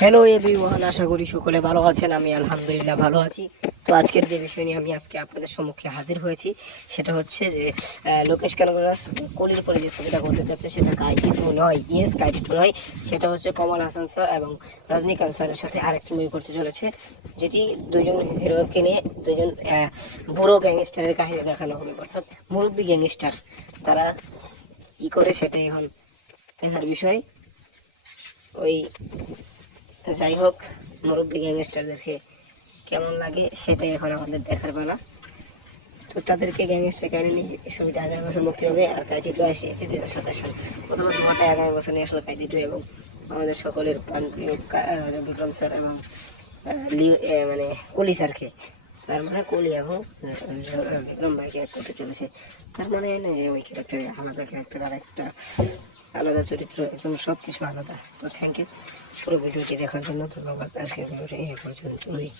Hello everyone আশা করি সকলে ভালো আছেন, আমি আলহামদুলিল্লাহ ভালো আছি। তো আজকের যে বিষয় নিয়ে আমি আজকে আপনাদের সম্মুখে হাজির হয়েছি, সেটা হচ্ছে যে লোকেশ কানগরাস কলির পরে যে ছবিটা করতে চাচ্ছে সেটা কাইটি টু নয়, ইয়েস কাইটি টু নয়, সেটা হচ্ছে কমল হাসান স্যার এবং রজনীকান্ত স্যারের সাথে আরেকটি মুভি করতে চলেছে, যেটি দুজন হিরোকে নিয়ে দুজন বুড়ো গ্যাংস্টারের কাহিনী দেখানো হবে। অর্থাৎ মুরব্বী গ্যাংস্টার তারা কি করে সেটাই এখন দেখার বিষয়। ওই যাই হোক, মুরব্বী গ্যাংস্টারদেরকে কেমন লাগে সেটাই এখন আমাদের দেখার পালা। তো তাদেরকে গ্যাংস্টার কাহিনী ছবিটা আগামী বছর মুক্তি হবে আর কাইতি টু আসে, এতে হাজার সাতাশ সাল প্রথমে দুটা আগামী বছর নিয়ে আসলো কাইতি টু এবং আমাদের সকলের প্রাণপ্রিয় বিক্রম স্যার এবং মানে কলি স্যারকে। তার মানে কলি হোক একদম ভাইকে এক করতে চলেছে। তার মানে এই না ওই ক্যারেক্টার আলাদা ক্যারেক্টার আর একটা আলাদা চরিত্র, একদম সব কিছু আলাদা। তো থ্যাংক ইউ পুরো ভিডিওটি দেখার জন্য ধন্যবাদ। আজকের ভিডিওটি এই পর্যন্তই।